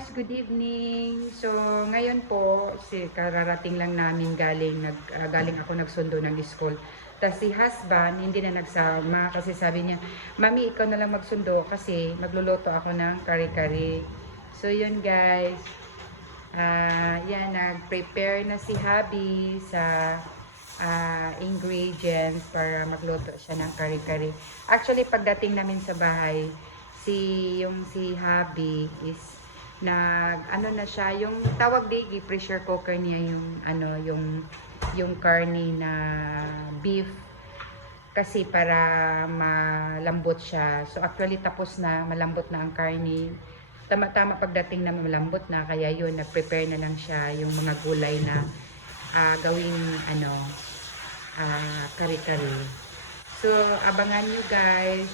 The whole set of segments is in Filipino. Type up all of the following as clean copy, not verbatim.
guys, good evening. So, ngayon po, kararating lang namin galing ako nagsundo ng school. Tapos si husband, hindi na nagsama kasi sabi niya, Mami, ikaw na lang magsundo kasi magluluto ako ng kare-kare. So, yun guys. Yan, nag-prepare na si hubby sa ingredients para magluto siya ng kare-kare. Actually, pagdating namin sa bahay, si hubby is ano na siya, yung tawag di pressure cooker niya yung karne na beef kasi para malambot siya. So actually tapos na, malambot na ang karne. Tama-tama pagdating na malambot na, kaya yun, nag-prepare na lang siya yung mga gulay na gawing kare-kare. So abangan nyo guys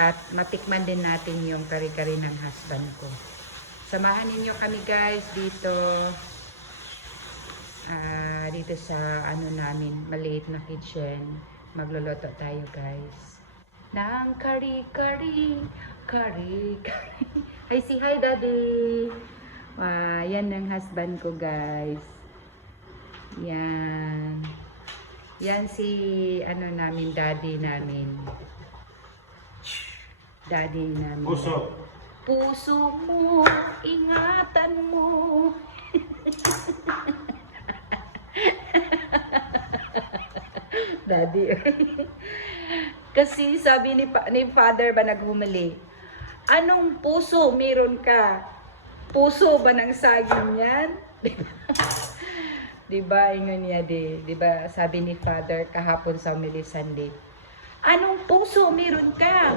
at matikman din natin yung kare-kare ng husband ko. Samahan ninyo kami guys dito sa ano namin, maliit na kitchen. Magluluto tayo guys ng kare-kare. Ay, si hi daddy. Yan ang husband ko guys. Yan si ano namin, daddy namin. Puso mo, ingatan mo. Daddy. Kasi sabi ni father ba naghumali, anong puso meron ka? Puso ba ng saging yan? Diba, ingon niya diba, sabi ni father kahapon sa Homily Sunday, anong puso meron ka?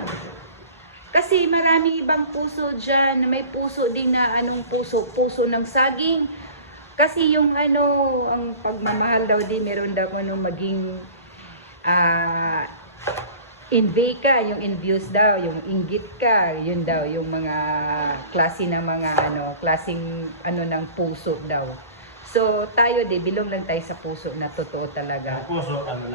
Kasi maraming ibang puso dyan, may puso din na anong puso ng saging. Kasi yung ang pagmamahal daw din, meron daw maging envy ka, yung envious daw, yung inggit ka, yun daw, yung mga klase ng mga klaseng ng puso daw. So tayo bilong lang tayo sa puso na totoo talaga. Puso lang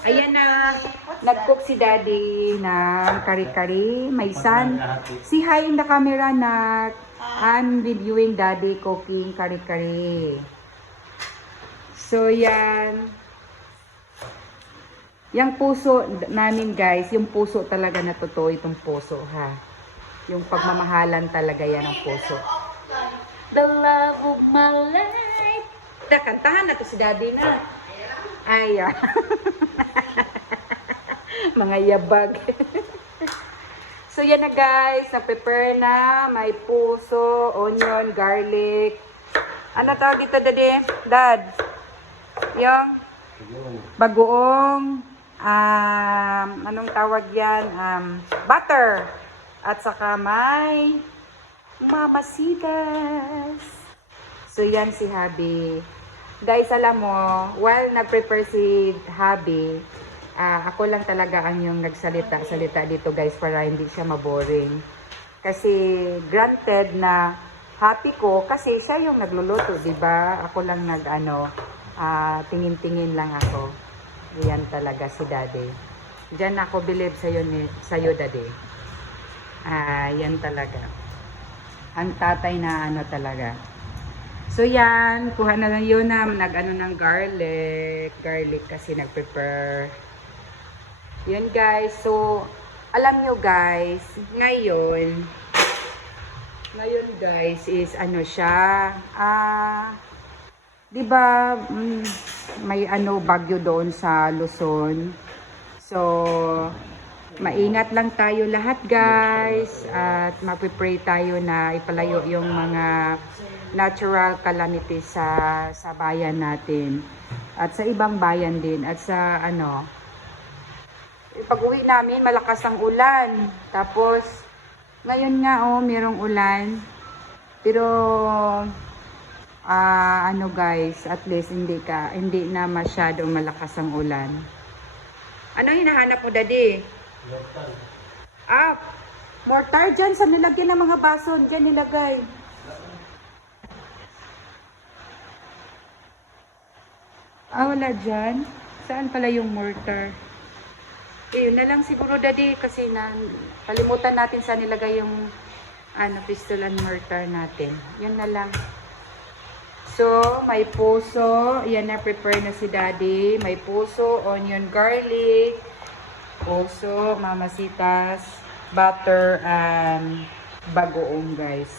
Ayan na, nag-cook si daddy ng kare-kare. My son, say hi in the camera na I'm reviewing daddy cooking kare-kare. So yan. Yung puso namin guys, yung puso talaga na totoo itong puso ha. Yung pagmamahalan talaga yan ang puso. The love of my life. Kantahan na to si daddy na. Ay, mga yabag. So yan na guys, na-prepare na, may puso, onion, garlic. Ano tawag dito dad? Yung bagoong, anong tawag yan? Butter. At saka may mamasitas. So yan si hubby. Guys, alam mo, while nag-prepare si hubby, ako lang talaga ang yung nagsalita dito guys para hindi siya maboring. Kasi granted na happy ko kasi siya yung nagluluto, di ba? Ako lang tingin-tingin lang ako. Yan talaga si daddy. Diyan ako believe sa'yo daddy. Yan talaga. Ang tatay na talaga. So yan, kuha na lang yun na ng garlic kasi nag-prepare. Yun guys, so alam nyo guys, ngayon guys is siya, di ba may bagyo doon sa Luzon. So maingat lang tayo lahat guys at mag-pray tayo na ipalayo yung mga natural calamities sa bayan natin at sa ibang bayan din at sa pag-uwi namin malakas ang ulan, tapos ngayon nga merong ulan pero guys, at least hindi na masyadong malakas ang ulan. Ano hinahanap mo daddy? Mortar dyan sa nilagyan ng mga baso, dyan nilagay. Wala dyan. Saan pala yung mortar? Yun na lang siguro daddy kasi kalimutan natin sa nilagay yung pestle and mortar natin. Yun na lang. So, may puso. Yan na, prepare na si Daddy. May puso, onion, garlic, puso, mamasitas, butter, and bagoong, guys.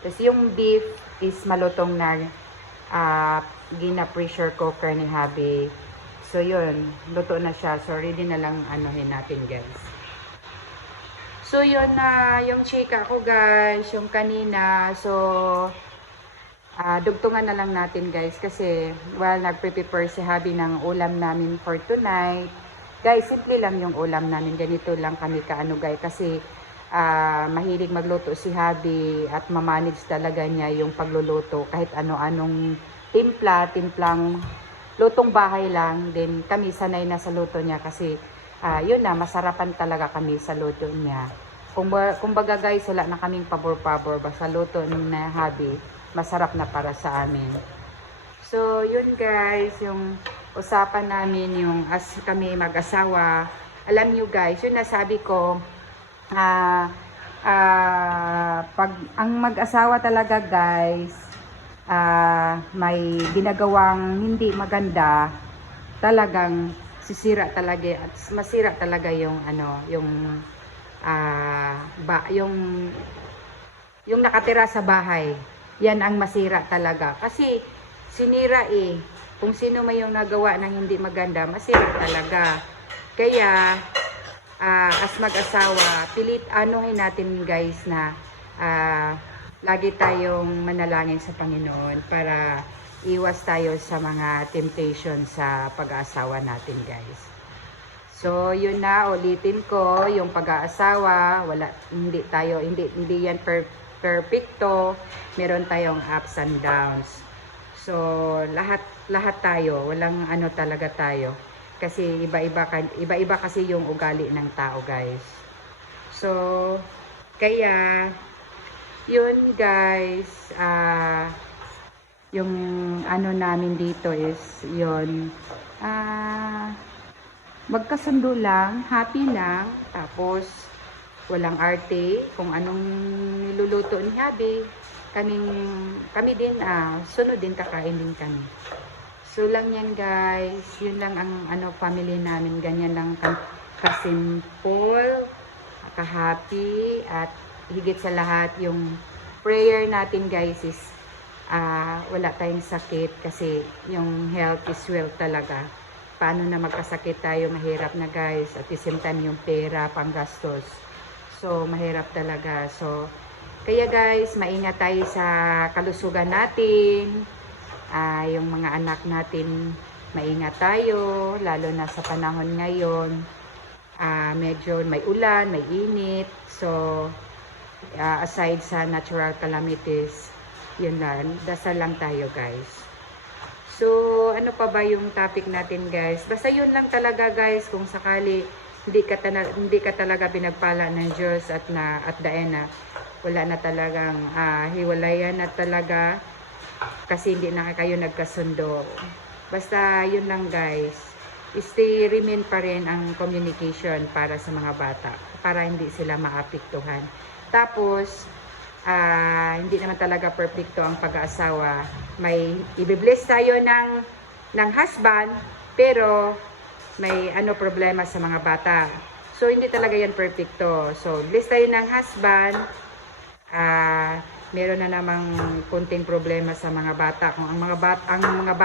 Tapos yung beef is malutong na gina-pressure cooker ni Habi. So, yun. Luto na siya. So, ready na lang anuhin natin, guys. So, yun na yung chika ko, guys. Yung kanina. So, dugtungan na lang natin, guys. Kasi, while nagpe-prepare si Habi ng ulam namin for tonight. Guys, simple lang yung ulam namin. Ganito lang kami kaano, guys. Kasi, mahilig magluto si Habi at mamanage talaga niya yung pagluluto. Kahit ano-anong timplang lutong bahay lang. Then, kami sanay na sa luto niya kasi, yun na, masarapan talaga kami sa luto niya. Kumbaga guys, wala na kaming pabor-pabor. Basta luto na Habi, masarap na para sa amin. So, yun guys, yung usapan namin, yung as kami mag-asawa. Alam nyo guys, yun nasabi ko, pag ang mag-asawa talaga guys, may ginagawang hindi maganda, talagang sisira talaga at masira talaga yung yung nakatira sa bahay. Yan ang masira talaga. Kasi sinira kung sino may yung nagawa ng hindi maganda, masira talaga. Kaya as mag-asawa, pilit anuhin natin guys na lagi tayong manalangin sa Panginoon para iwas tayo sa mga temptation sa pag-aasawa natin guys. So, yun na, ulitin ko, yung pag-aasawa, hindi yan perfecto, meron tayong ups and downs. So, lahat tayo, walang ano talaga tayo. Kasi iba-iba kasi yung ugali ng tao, guys. So, kaya yun, guys, yung ano namin dito is yun, magkasundo lang, happy lang, tapos walang arte, kung anong niluluto ni Habi, kami din, sunod din, kakain din kami. So lang yan guys, yun lang ang family namin, ganyan lang kasimple, ka-happy, at higit sa lahat, yung prayer natin guys is, wala tayong sakit, kasi yung health is wealth talaga. Paano na magkasakit tayo, mahirap na guys, at the same time yung pera, panggastos. So, mahirap talaga. So, kaya guys, maingat tayo sa kalusugan natin. Yung mga anak natin, maingat tayo. Lalo na sa panahon ngayon. Medyo may ulan, may init. So, aside sa natural calamities, yun lang. Dasal lang tayo guys. So, ano pa ba yung topic natin guys? Basta yun lang talaga guys, kung sakali hindi ka talaga pinagpala ng Diyos at the end wala na talagang hiwalayan na talaga kasi hindi na kayo nagkasundo. Basta yun lang guys, remain pa rin ang communication para sa mga bata para hindi sila maapektuhan. Tapos hindi naman talaga perfecto ang pag-aasawa. May i-bless tayo ng husband, pero may problema sa mga bata. So, hindi talaga yan perfecto. So, bless tayo ng husband. Meron na namang kunting problema sa mga bata. Kung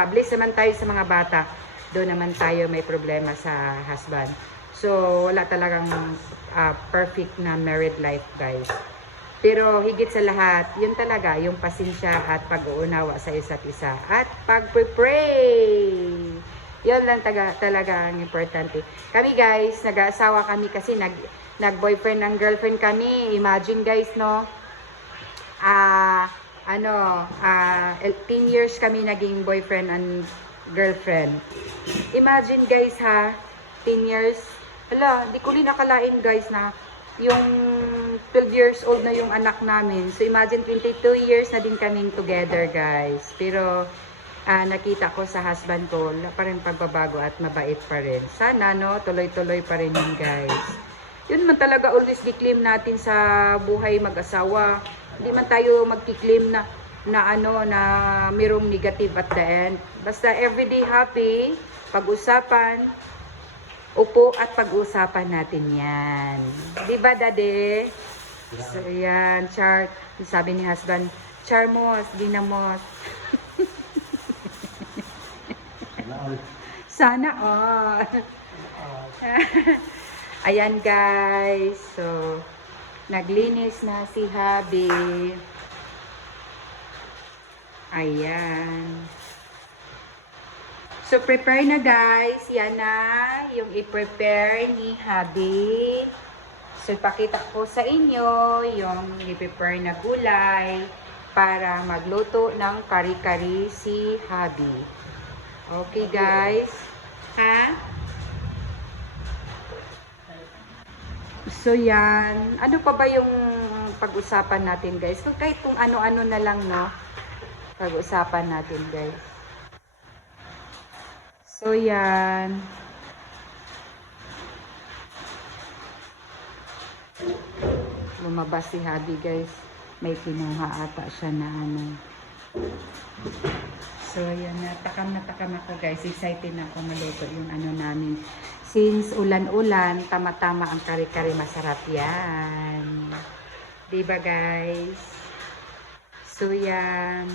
bless naman tayo sa mga bata, doon naman tayo may problema sa husband. So, wala talagang perfect na married life, guys. Pero higit sa lahat, yun talaga, yung pasensya at pag-uunawa sa isa't isa. At pag-pray. Yun lang talaga ang importante. Kami guys, nag-aasawa kami kasi nag-boyfriend and girlfriend kami. Imagine guys, no? 10 years kami naging boyfriend and girlfriend. Imagine guys ha, 10 years. Hala, di ko rin nakalain guys na yung 12 years old na yung anak namin. So imagine 22 years na din kaming together guys. Pero nakita ko sa husband ko, parang pagbabago at mabait pa rin. Sana, no, tuloy-tuloy pa rin yun, guys. Yun man talaga always di-claim natin sa buhay mag-asawa. Hindi man tayo magki-claim na ano na mayroong negative at the end. Basta everyday happy, pag-usapan, upo at pag-usapan natin yan. Di ba, Daddy? So, yan, Char. Sabi ni husband, Charmos, ginamos. Sana all. Ayan, guys. So, naglinis na si Habi. Ayan. So, prepare na, guys. Yan na yung i-prepare ni Habi. So, ipakita ko sa inyo yung i-prepare na gulay para magluto ng kari-kari si Habi. Okay, guys? Ha? So, yan. Ano pa ba yung pag-usapan natin, guys? Kahit kung ano-ano na lang, no? Pag-usapan natin, guys. So, yan. Lumabas si Habi, guys. May kinuha ata siya na ano. So, yan. Natakam ako, guys. Excited na ako maluto yung ano namin. Since ulan-ulan, tama-tama ang kari-kari, masarap yan. Diba, guys? So, yan.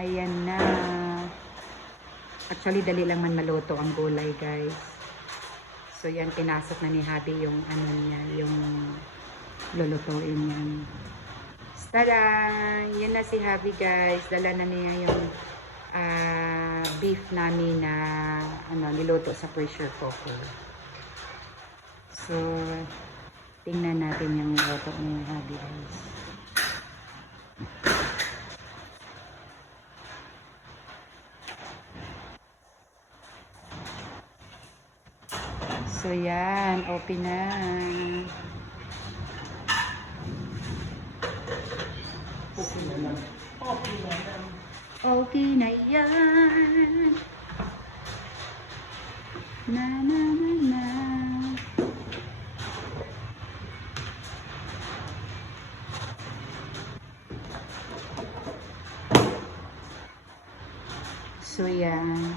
Ayan na. Actually, dali lang man maluto ang gulay, guys. So, yan, pinasok na ni Habi yung ano niya, yung lulutuin niya. Tada! Yan na si Habi, guys. Dala na niya yung beef namin na ano, niluto sa pressure cooker. So, tingnan natin yung luto ni Habi, guys. So, yan. Open na. Okay na yan. Na na na na. So, yan.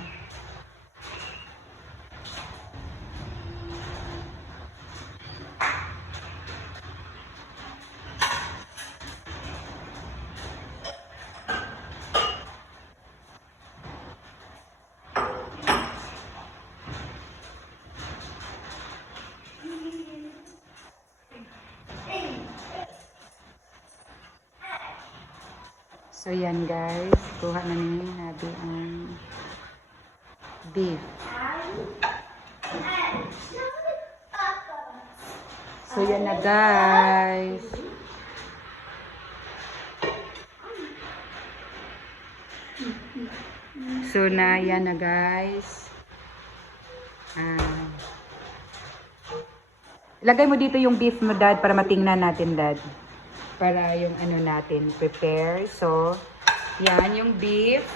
So, yan, guys. Kuha na ni Habi ang beef. So, yan na, guys. So, yan na, guys. Lagay mo dito yung beef mo, Dad, para matingnan natin, Dad. Para yung ano natin, prepare. So, yan yung beef.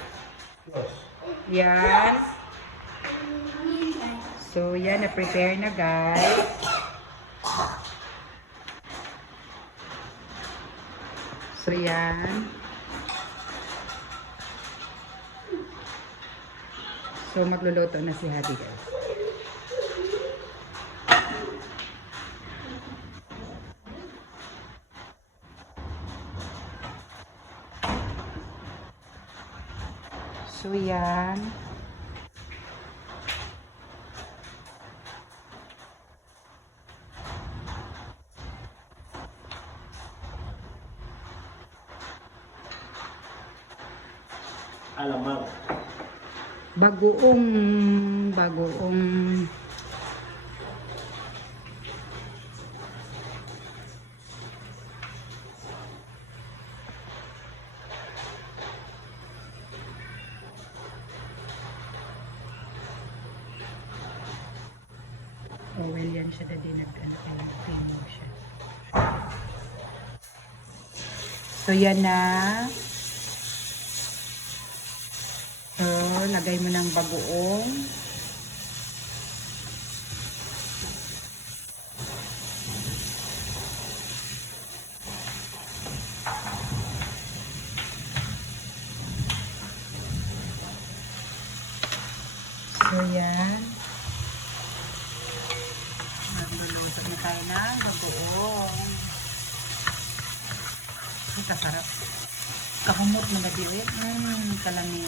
Yan. So, yan, na-prepare na, guys. So, yan. So, magluluto na si Habi, guys. So, yan. Alamang. Bagoong. Oh, well, yan siya dati nag-pino siya. So, yan na. lagay mo ng bagoong. So, yan. Magluluto na tayo ng bagoong. Ay, kasarap. Kahumot na gabi ulit. Kalami.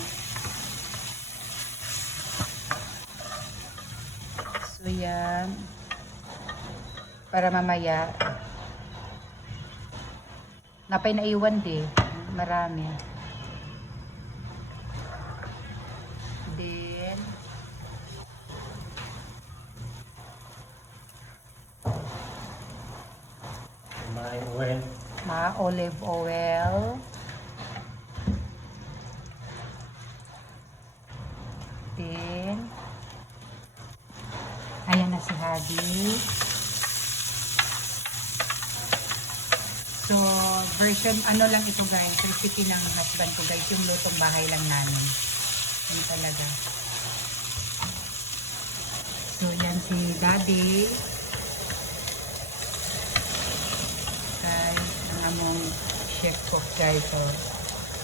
So, yan. Para mamaya. Napay na iwan di. Marami. Then, My oil. olive oil. Then, ayan na si Habi. So, version, ano lang ito guys, recipe ng husband ko guys, yung lutong bahay lang namin. Yan talaga. So, yan si Daddy. Guys, ang among chef cook guys. So,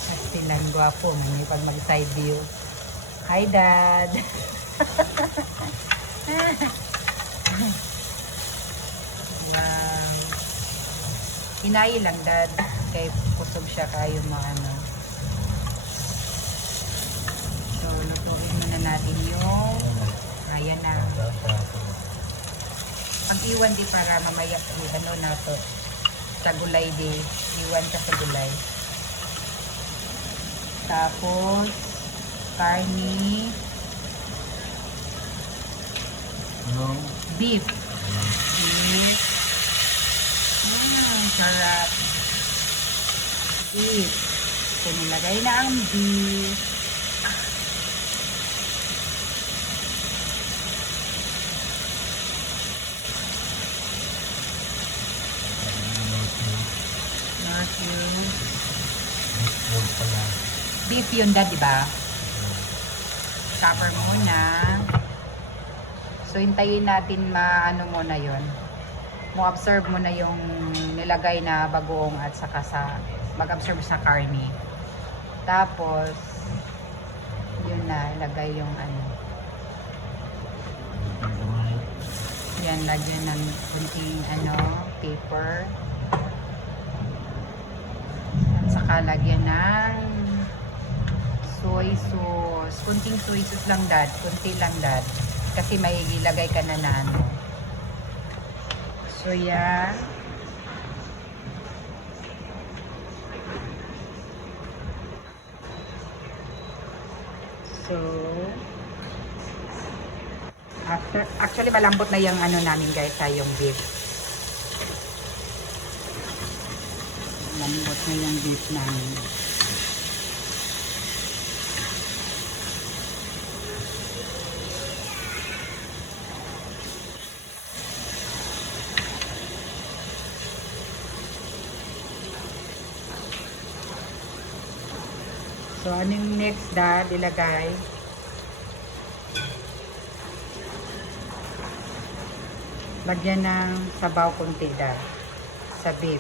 astilan guwapo. May pag mag-side view. Hi, Dad! Wow! Inayi lang, Dad. Kay kusog siya kayo mga ano. So, lutuin muna natin yung ayan na. Ang iwan di para mamaya ano na to sa gulay di. Iwan ka sa gulay. Tapos, karni, No. beef. Beef. Sarap. Beef. So, nilagay na ang beef. Beef yun, Dad, diba? Cover muna. So, hintayin natin maano muna yun. Mo-absorb muna yung nilagay na bagoong at saka sa mag-absorb sa karne. Tapos, yun na, ilagay yung ano. Yan, lagyan ng kunting ano, paper. At saka lagyan ng soy sauce. Kunting soy sauce lang, Dad. Kunti lang, Dad. Kasi may ilagay ka na na ano. So, yan. So, actually malambot na yung ano namin guys, yung beef. Malambot na yung beef namin. So, anong next, Dad? Ilagay. Lagyan ng sabaw kunti, Dad. Sa beef.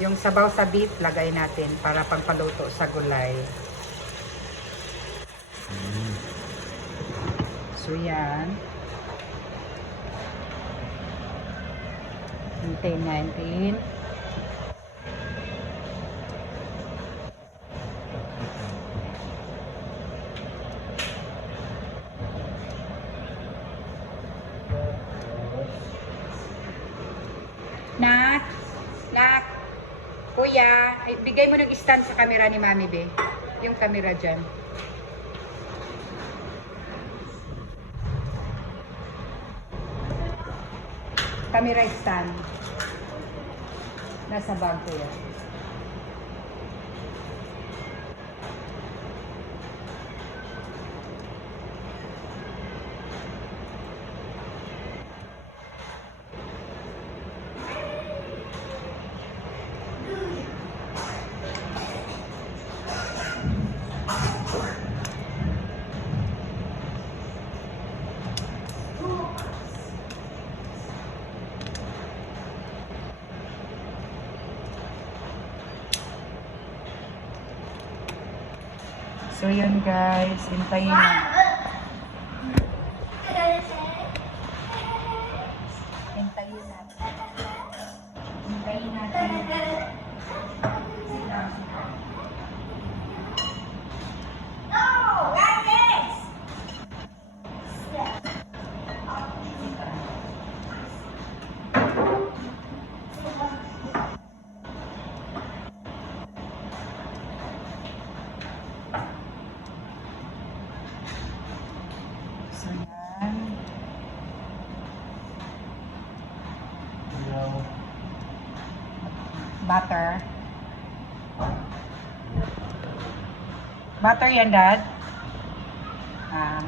Yung sabaw sa beef, lagay natin para pampaluto sa gulay. So, yan. Hintayin natin. Nak, kuya, ay, bigay mo ng stand sa camera ni Mami Be. Yung camera dyan. Camera stand. Nasa bag ko yan. So yun guys, hintayin na. Hintayin natin. Hintayin natin. So yan. No. Butter. Butter yan, Dad? Ah.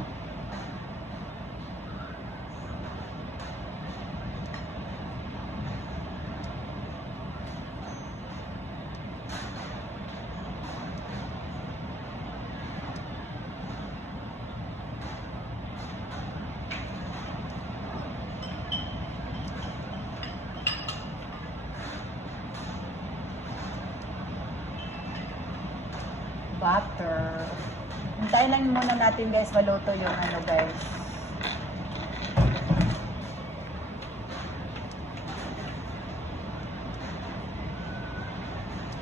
Butter. Hintayin lang muna natin guys, maluto yung ano guys.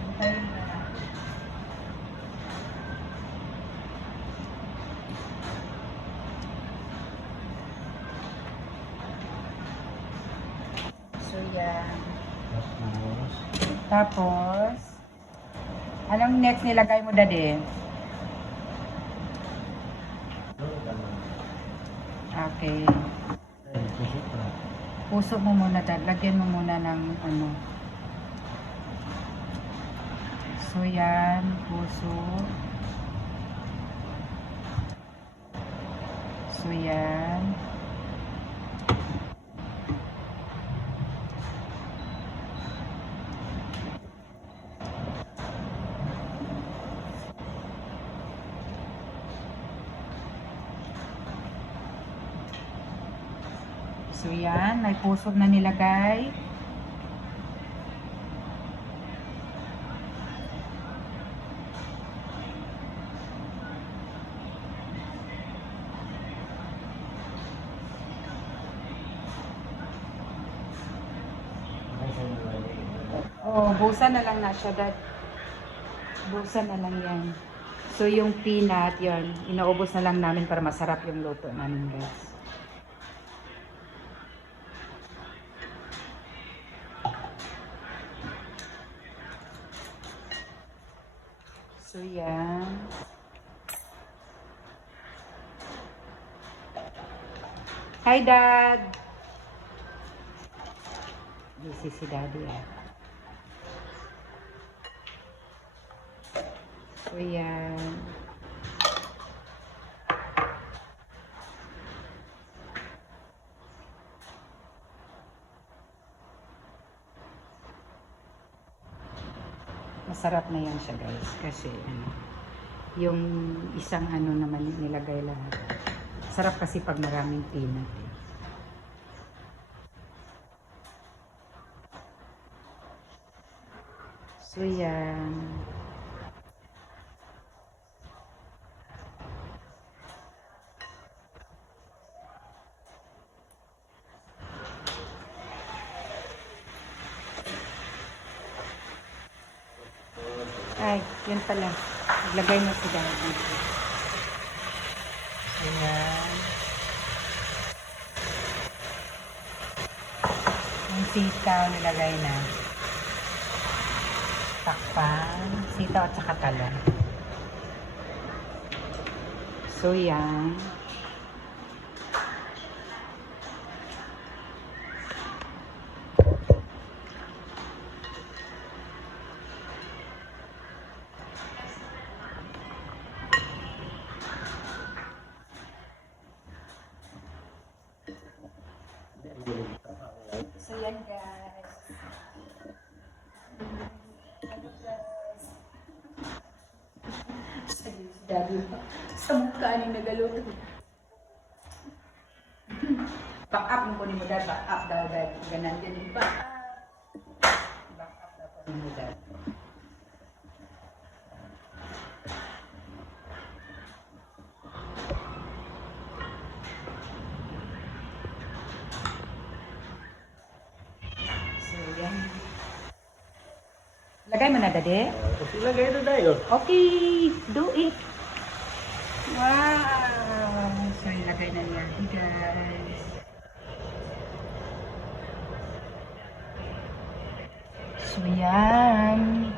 Hintayin muna natin. So yan. Tapos, anong next nilagay mo, Daddy? Okay. Puso mo muna, Dad. Lagyan mo muna ng ano. So, yan. Puso. So, yan. So yan, may puso na nilagay. Oh, busa na lang na siya, Dad. Busa na lang yan. So yung peanut, yon, inaubos na lang namin para masarap yung luto namin, guys. So, yan. Hi, Dad! Busy si Daddy, ah. So, yan. Masarap na yan siya guys kasi yung isang ano naman nilagay lahat. Sarap kasi pag maraming peanut eh. So yan. Ay, yun pala. Naglagay na si Daddy. Ayan. Yung sitaw nilagay na. Takpan. Sitaw at saka talong. So, yan. So yan guys. Si Daddy sa mukha ni nagaluto. Back up mo kunin mo dad, back up daw dad. Ganan din yung back up. Back up daw kunin mo dad. Lagay mo na, Dade. Tapos ilagay na tayo. Okay, do it. Wow! So, ilagay na niya, guys. So, yan.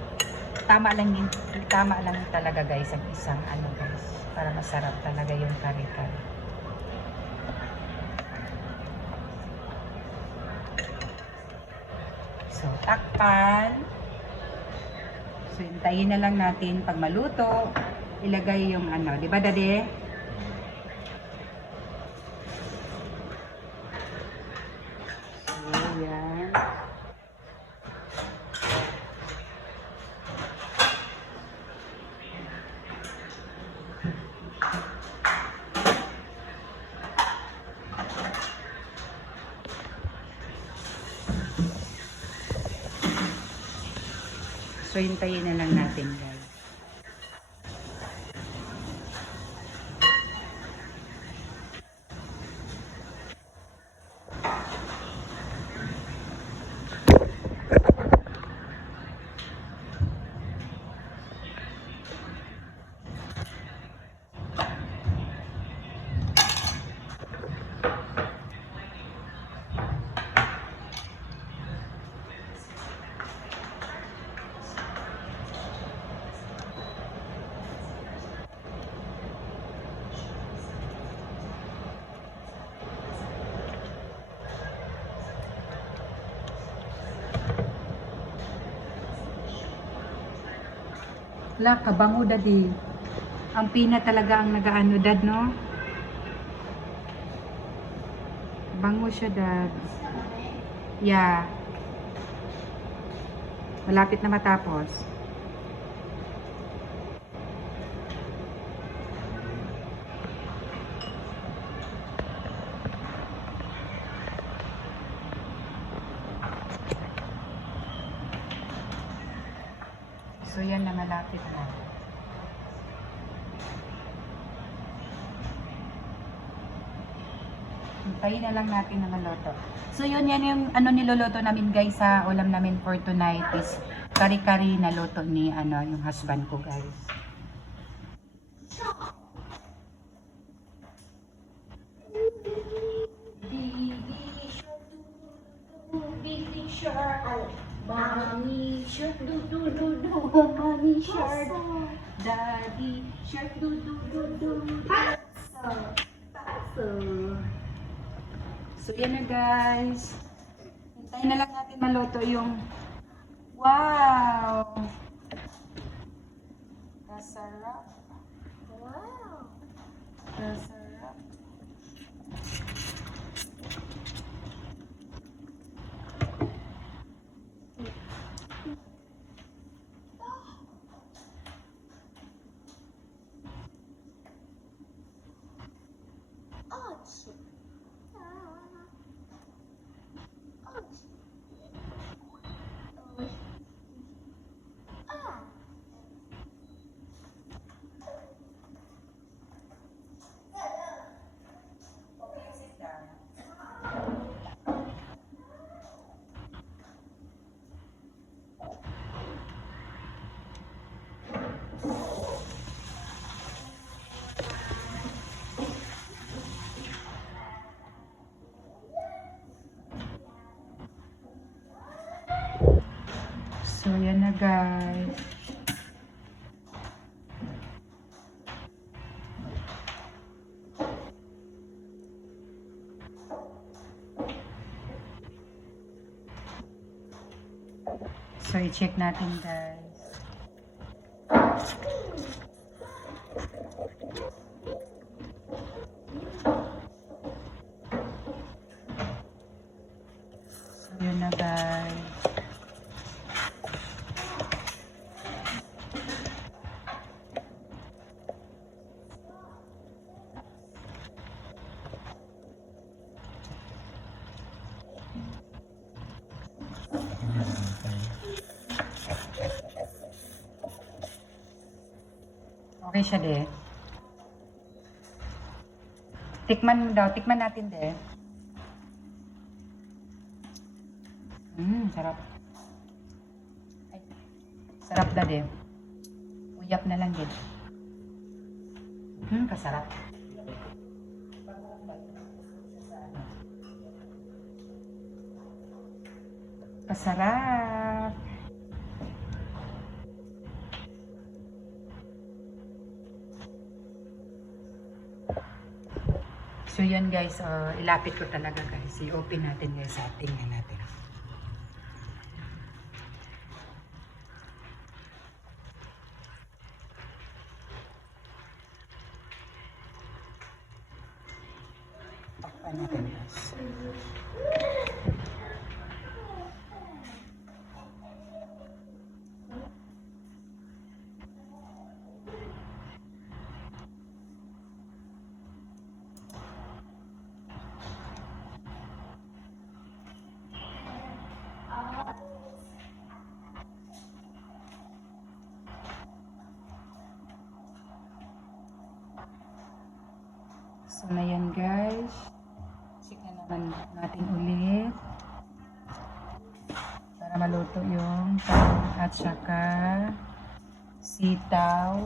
Tama lang talaga, guys, ang isang ano, guys. Para masarap talaga yung kare-kare. So, takpan. So, hintayin na lang natin pag maluto. Ilagay yung ano, di ba, Dade? So, yan. So, hintayin na lang natin, guys. Wala, kabango, Daddy. Ang pina talaga ang nagaano, Dad, no? Bango siya, Dad. Yeah. Malapit na matapos. So, yan na, malapit na. Hintayin na lang natin na maluto. So, yun, yan yung ano niluluto namin, guys, sa ulam namin for tonight is kari-kari na luto ni, ano, yung husband ko, guys. Baby shark, mommy shark, do do do do, mommy shark, daddy shark, do do do do, paso, paso. So, yan na, guys. Hintayin na lang natin maluto yung wow! Kasarap. Wow. Kasarap. Ouch. Ouch. Ah. So, yan na, guys. So, i-check natin, guys. So, yun na, guys. Okay siya, de. Tikman mo daw. Tikman natin, de. Sarap. Ay. Sarap na din. Uyap na lang din. Kasarap. Kasarap. So yun guys, ilapit ko talaga guys. I-open natin guys sa tingnan natin. Takpan natin guys. So na yan guys. Tignan naman natin ulit. Para maluto yung talong at saka sitaw.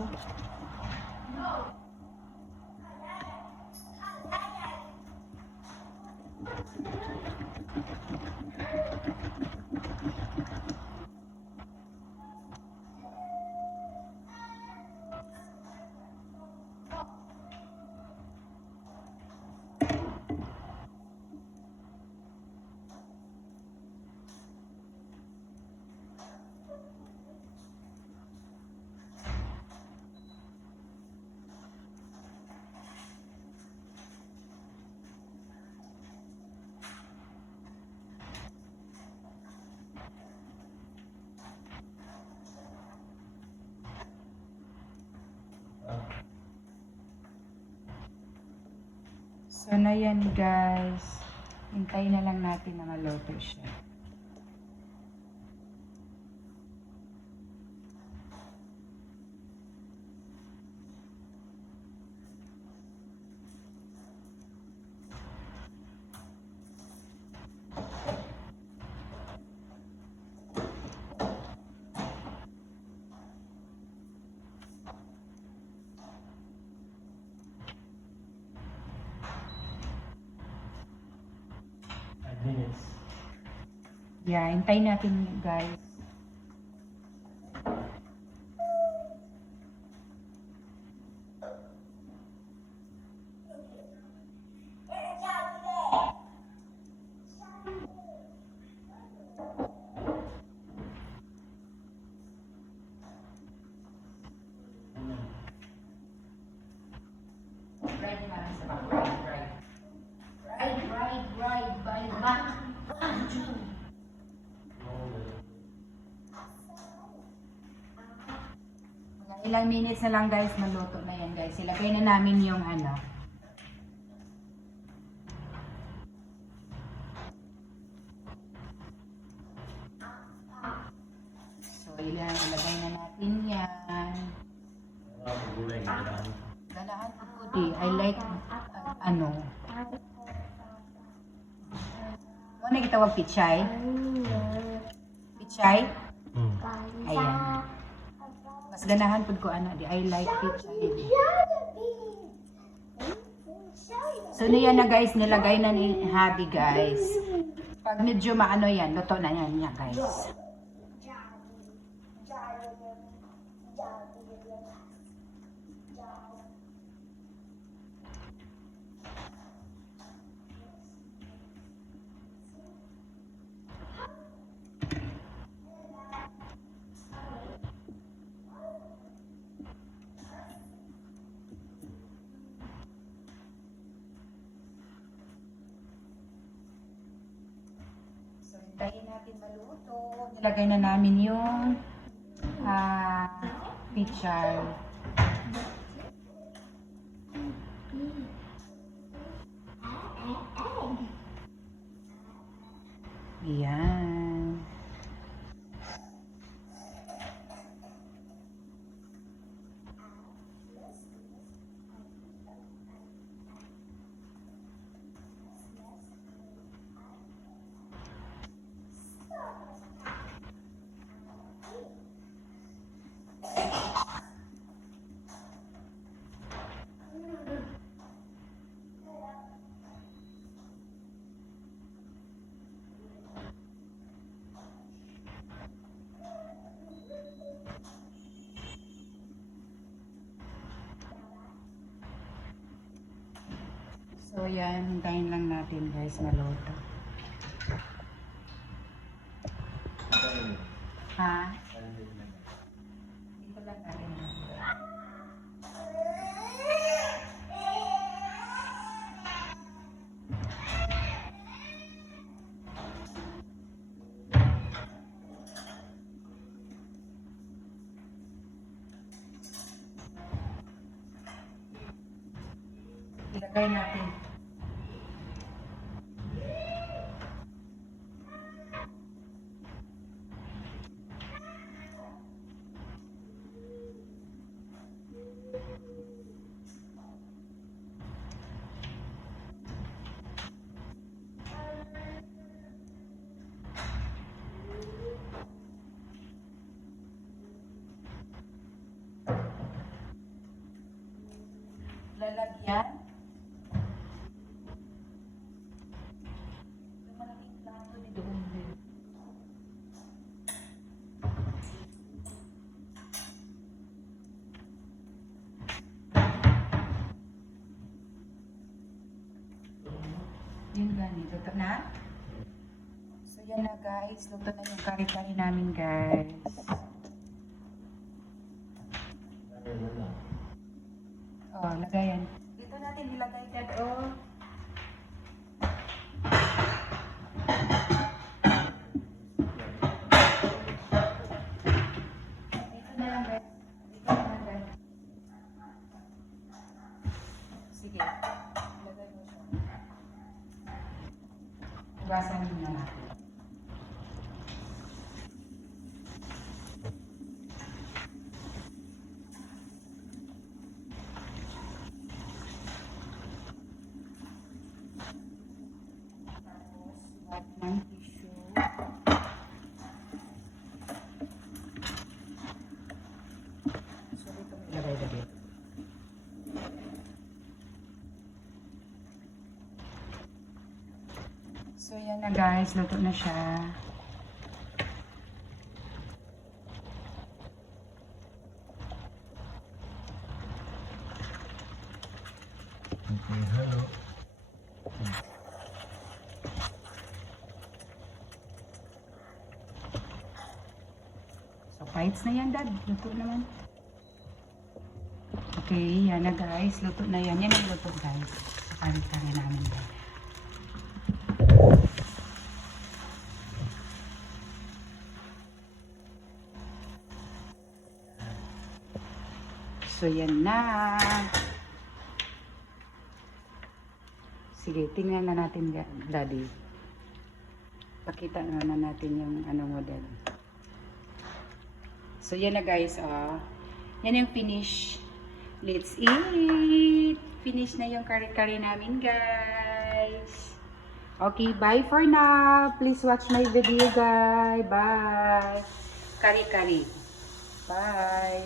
So na yan guys. Hintayin na lang natin na maluto siya. Minutes. Yeah, hintayin natin guys. Ride by back. Mga ilang minutes na lang guys, maluto na yan guys. Ilagay na namin yung ano. So ilagay na natin yan. Gulay na lang. Ganahan ko po di. I like ano. Ano na gitawag pichay? Pichay? Ayan. Mas ganahan po ko ano di. I like pichay di. So yan na guys, nilagay na ni Habi guys. Pag medyo maano yan, luto na yan niya guys. Hintayin natin maluto. Nilagay na namin yung pichay. Yan. So yan, hintayin lang natin guys maluto. Ha? Ito lang natin. Ilagay natin. Lalagyan. Malaking plato ni doon din. Yun ganito. Luto na? So yan na guys. Luto na yung kari-kari namin guys. Oh, lagayan. Dito natin ilagay dyan. Oh. Dito na lang guys. Dito na lang guys. Sige. Ilagay mo siya. Hugasan muna natin. Ng tissue. So, dito mo ilagay. So, yan na guys. Luto na siya. Okay, hello. So, bites na yan, Dad. Luto naman. Okay, yan na guys. Luto na yan. Yan ang luto guys. Sa kari-kari namin guys. So, yan na. Sige, tingnan na natin, Daddy. Pakita na natin yung model. So, yan na guys. Yan yung finish. Let's eat! Finish na yung kari-kari namin, guys. Okay, bye for now. Please watch my video, guys. Bye! Kari-kari. Bye!